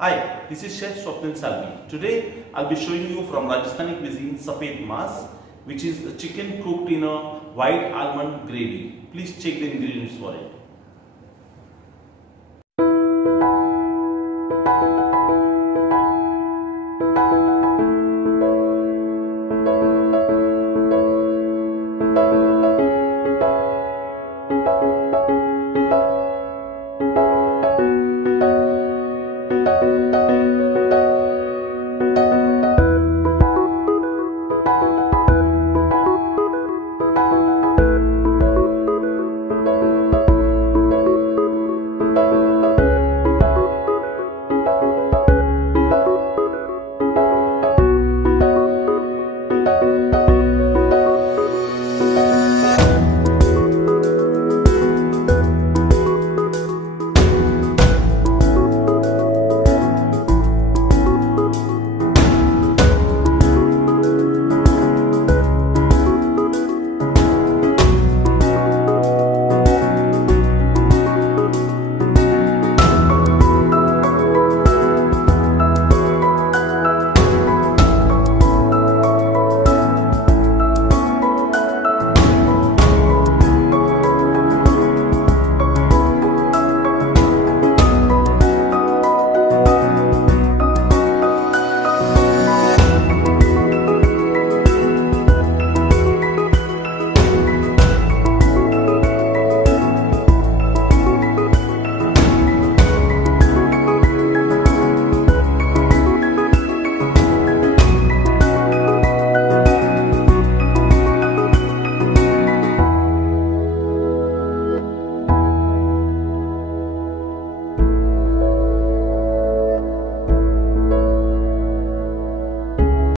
Hi, this is Chef Swapnil Salvi. Today I'll be showing you from Rajasthani cuisine Maas, which is a chicken cooked in a white almond gravy. Please check the ingredients for it.